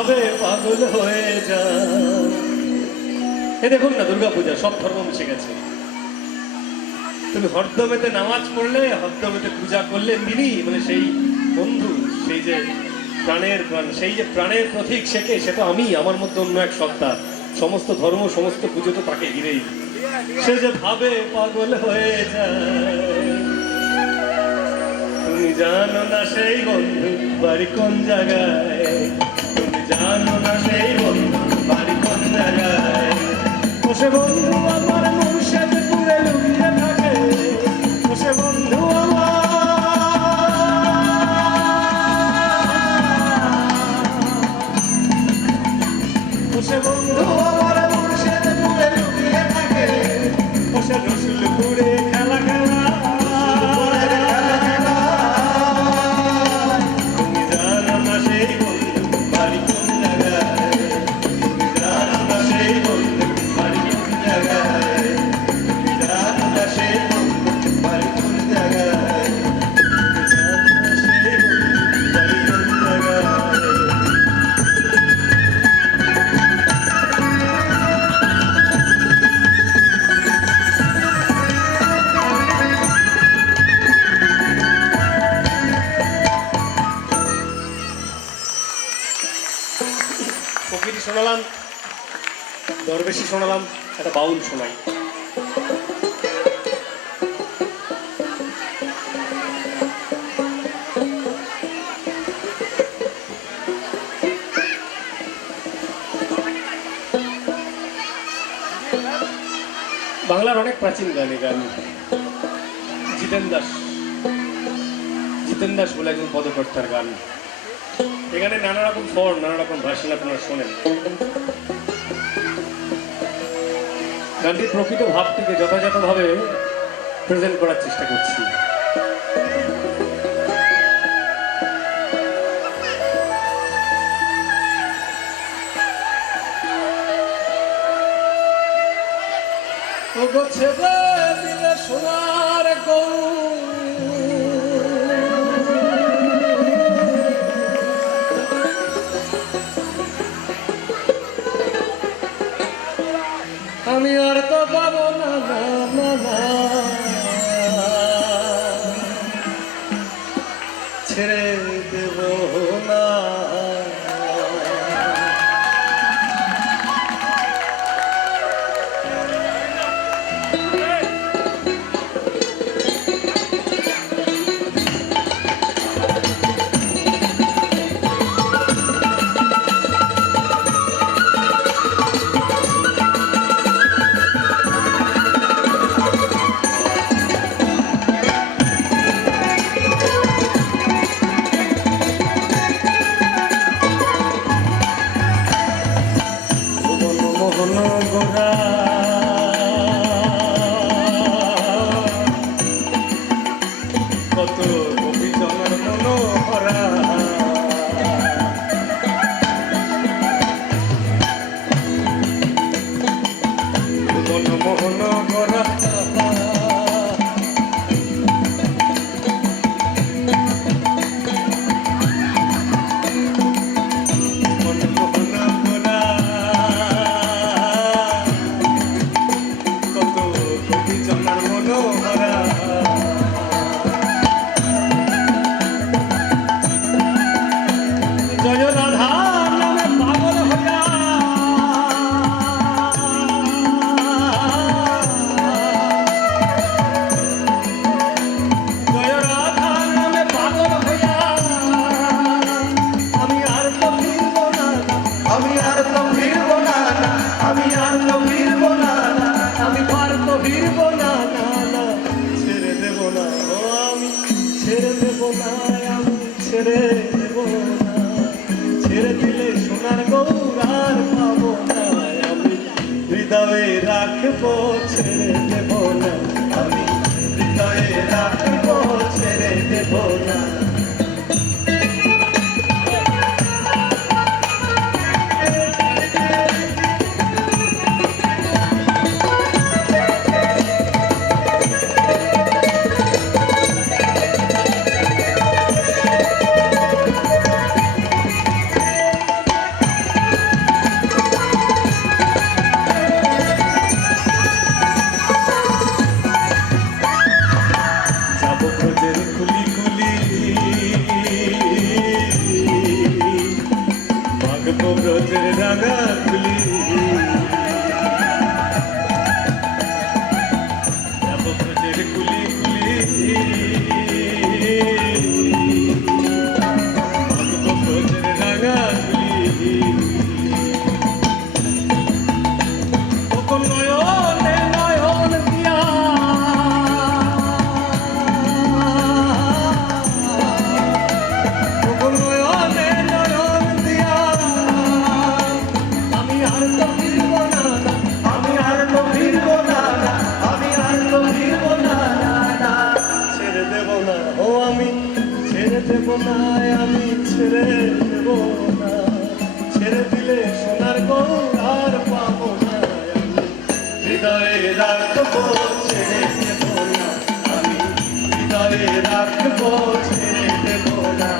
ভাবে পাগল হয়ে যায়। এ দেখুন না, দুর্গাপূজা সব ধর্ম মিশে গেছে। তুমি হরদমেতে নামাজ পড়লে, হরদমেতে পূজা করলে, তিনি মানে সেই বন্ধু, সেই যে প্রাণের প্রাণ, সেই যে প্রাণের প্রতীক, সেকে সে তো আমি, আমার মধ্যে অন্য এক সত্তা। সমস্ত ধর্ম, সমস্ত পুজো তো তাকে ঘিরেই। সে যে ভাবে পাগল হয়ে যায়। তুমি জানো না সেই বন্ধু বাড়ি কোন জায়গায়, তুমি জানো না সেই বন্ধু বাড়ি কোন জায়গায়। ও সে বন্ধু আমার মুর্শিদপুরে লুকিয়ে থাকে, ও সে বন্ধু বন্ধু আমার মুর্শিদপুরে লুকিয়ে থাকে, ও সে রসুলপুরে খেলা খেলা। তুমি জানো না সেই বন্ধু বাড়ি কোন জায়গায়, তুমি জানো না সেই বন্ধু বাড়ি কোন জায়গায়, তুমি জানো না সেই বন্ধু বাড়ি কোন জায়গায়, তুমি জানো না সেই বন্ধু বাড়ি কোন জায়গায়। প্রকৃতি শোনালাম, দরবেশি শোনালাম, একটা বাউল শোনাই। বাংলার অনেক প্রাচীন গান, গান জিতেন দাস, জিতেন দাস বলে একজন পদকর্তার গান। এখানে নানা রকম ফর্ম, নানা রকম ভাষণ আপনারা শোনেন। গানটির প্রকৃত ভাবটিকে যথাযথভাবে প্রেজেন্ট করার চেষ্টা করছি। ছেড়ে দিলে সোনার আমি আর তো পাবো না, ছেড়ে দেব না। ছেড়ে দিলে সোনার গৌরার পাবো না, আমি হৃদয়ে রাখবো, ছেড়ে দেব না, আমি হৃদয়ে রাখবো, ছেড়ে দেব না। ব্রজের রাঙা কুলি যাব ব্রজের কুলি কুলি মাগব ব্রজের রাঙা কুলি তখন নয়নে নয়ন দিয়া তখন নয়নে নয়ন দিয়া আমি আর তো ফিরব না আমি আর তো ফিরব না আমি আর তো ফিরব না ছেড়ে দেব না ও আমি ছেড়ে দেব না আমি ছেড়ে দেব না ছেড়ে দিলে সোনার গৌর আর পাবো না আমি হৃদয়ে রাখবো ছেড়ে দেব না আমি হৃদয়ে রাখবো ছেড়ে দেব না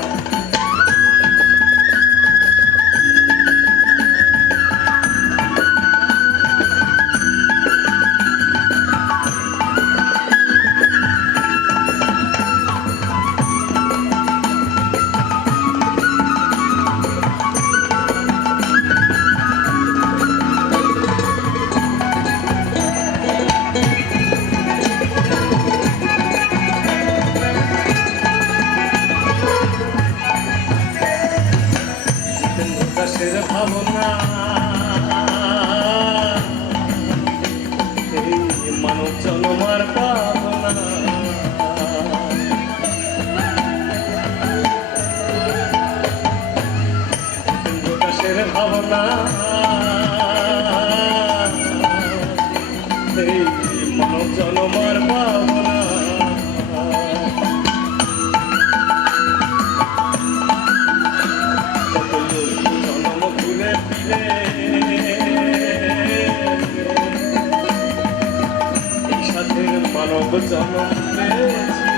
আকাশের ভাবনা এই মানব জনমার পাবনা আকাশের ভাবনা এই মানব জনমার পাবনা জন্ম ঘুরে ফিরে এই সাথে মানব জন্ম পেয়েছে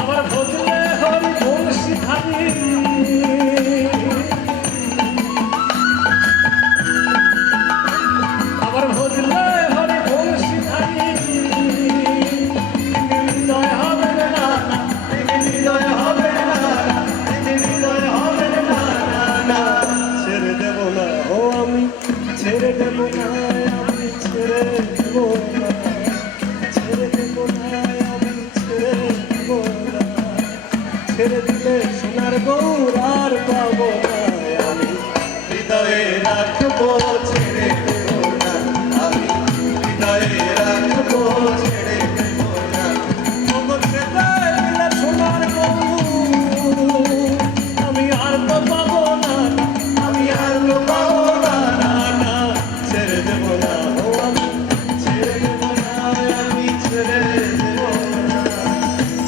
আবার ভজলে হরি বংশী ধারী আবার ভজলে হরি বংশী ধারী হৃদয় হবে না হৃদয় হবে না হৃদয় হবে না ছেড়ে দেব না ও আমি ছেড়ে দেব না আমি ছেড়ে দেব না ছেড়ে দেব না আমি ছেড়ে দেব না ছেড়ে দিলে সোনার গৌর আর পাবো না আমি হৃদয়ে রাখবো ছেড়ে দেব না আমি হৃদয়ে রাখবো ছেড়ে দেব না সোনার গৌর আমি আর তো পাবো না আমি আর তো পাবো না ছেড়ে দেব না ও আমি ছেড়ে দেব না আমি ছেড়ে দেব না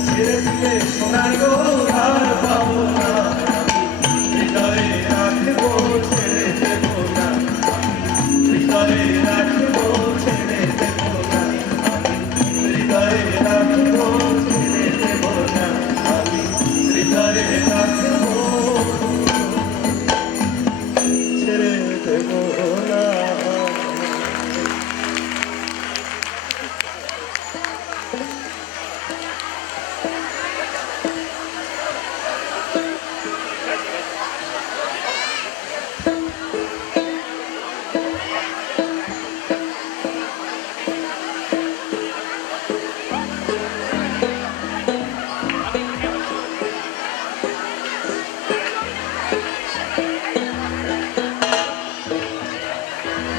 ছেড়ে দিলে সোনার গৌর আর পাবো না হৃদয়ে রাখবো ছেড়ে দেব না হৃদয়ে রাখবো ছেড়ে দেব না হৃদয়ে রাখবো ছেড়ে দেব না আমি হৃদয়ে রাখবো ছেড়ে দেব না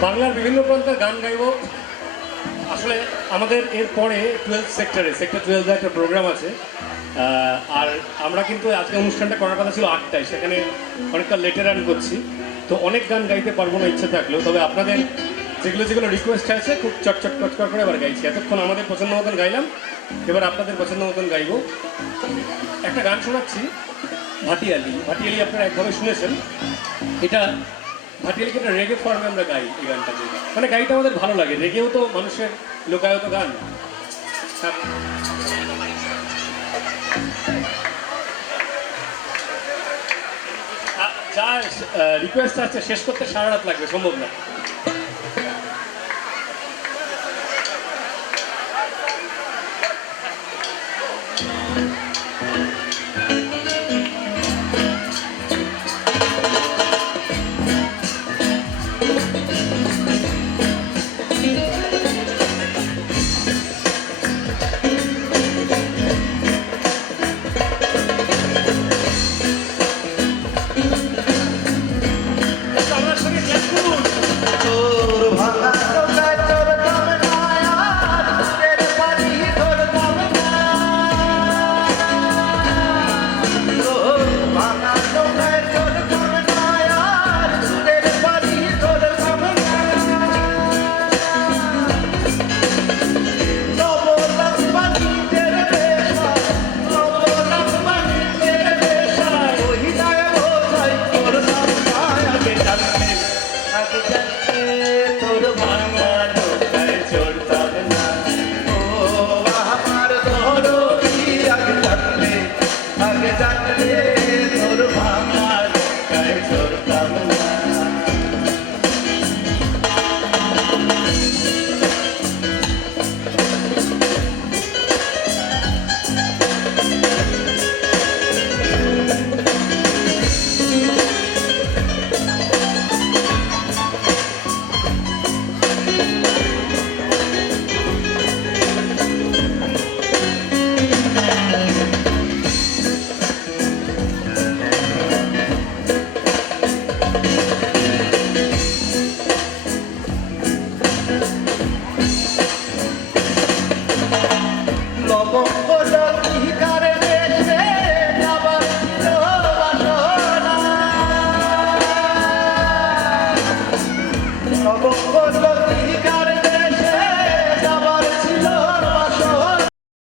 বাংলার বিভিন্ন প্রান্তের গান গাইব আসলে আমাদের এরপরে 12 সেক্টরে সেক্টর 12 একটা প্রোগ্রাম আছে আর আমরা কিন্তু আজকে অনুষ্ঠানটা করার কথা ছিল 8টায় সেখানে অনেকটা লেটে রান করছি তো অনেক গান গাইতে পারবো না ইচ্ছে থাকলেও তবে আপনাদের যেগুলো যেগুলো রিকোয়েস্ট আছে খুব চটচট কচকর করে এবার গাইছি এতক্ষণ আমাদের পছন্দ মতন গাইলাম এবার আপনাদের পছন্দ মতন গাইব একটা গান শোনাচ্ছি ভাটিয়ালি ভাটিয়ালি আপনারা একভাবে শুনেছেন এটা ভাটিয়ালিকে একটা রেগে ফর্মে আমরা গাই এই গানটাকে মানে গাইতে আমাদের ভালো লাগে রেগেও তো মানুষের লোকায়ত গান যা রিকোয়েস্ট আছে শেষ করতে সারা রাত লাগবে সম্ভব না